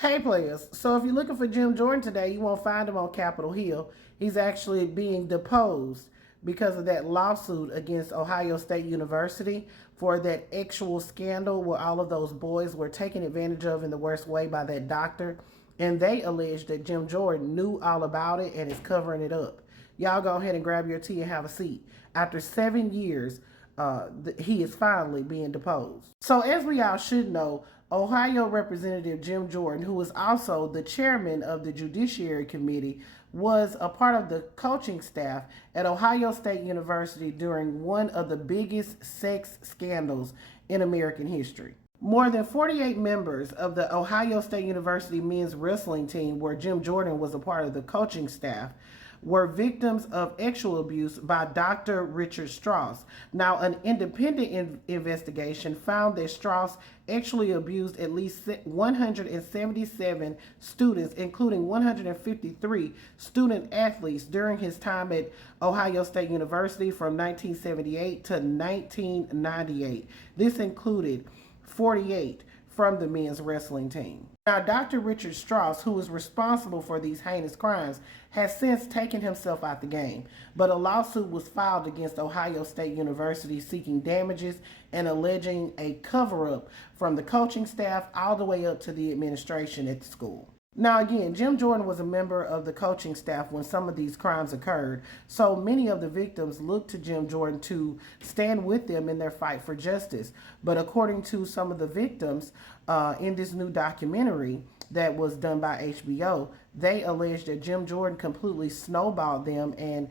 Hey players, so if you're looking for Jim Jordan today, you won't find him on Capitol Hill. He's actually being deposed because of that lawsuit against Ohio State University for that actual scandal where all of those boys were taken advantage of in the worst way by that doctor. And they allege that Jim Jordan knew all about it and is covering it up. Y'all go ahead and grab your tea and have a seat. After 7 years, he is finally being deposed. So as we all should know, Ohio Representative Jim Jordan, who is also the chairman of the Judiciary Committee, was a part of the coaching staff at Ohio State University during one of the biggest sex scandals in American history. More than 48 members of the Ohio State University men's wrestling team, where Jim Jordan was a part of the coaching staff, were victims of sexual abuse by Dr. Richard Strauss. Now, an independent investigation found that Strauss actually abused at least 177 students, including 153 student athletes during his time at Ohio State University from 1978 to 1998. This included 48 from the men's wrestling team. Now, Dr. Richard Strauss, who is responsible for these heinous crimes, has since taken himself out the game, but a lawsuit was filed against Ohio State University seeking damages and alleging a cover-up from the coaching staff all the way up to the administration at the school. Now again, Jim Jordan was a member of the coaching staff when some of these crimes occurred, so many of the victims looked to Jim Jordan to stand with them in their fight for justice. But according to some of the victims in this new documentary that was done by HBO, they alleged that Jim Jordan completely snowballed them and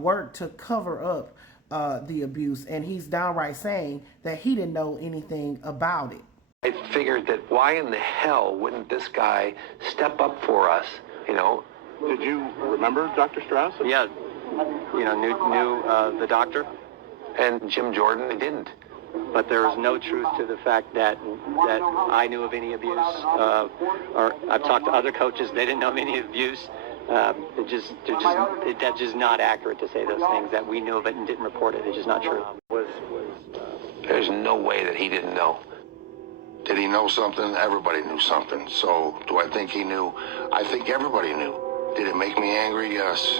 worked to cover up the abuse, and he's downright saying that he didn't know anything about it. I figured that why in the hell wouldn't this guy step up for us, you know? Did you remember Dr. Strauss? Yeah, knew the doctor. And Jim Jordan didn't. But there is no truth to the fact that I knew of any abuse. Or I've talked to other coaches, they didn't know of any abuse. That's just not accurate to say those things, that we knew of it and didn't report it. It's just not true. There's no way that he didn't know. Did he know something? Everybody knew something. So do I think he knew? I think everybody knew. Did it make me angry? Yes.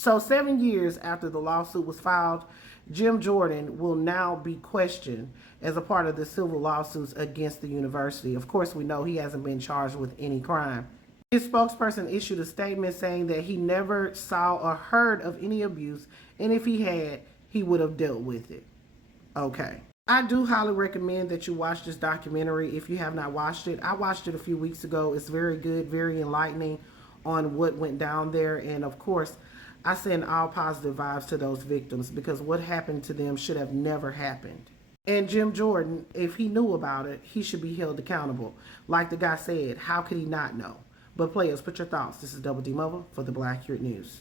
So 7 years after the lawsuit was filed, Jim Jordan will now be questioned as a part of the civil lawsuits against the university. Of course, we know he hasn't been charged with any crime. His spokesperson issued a statement saying that he never saw or heard of any abuse, and if he had, he would have dealt with it. Okay. I do highly recommend that you watch this documentary if you have not watched it. I watched it a few weeks ago. It's very good, very enlightening on what went down there. And of course, I send all positive vibes to those victims because what happened to them should have never happened. And Jim Jordan, if he knew about it, he should be held accountable. Like the guy said, how could he not know? But players, put your thoughts. This is Double D Mobile for the Black Accurate News.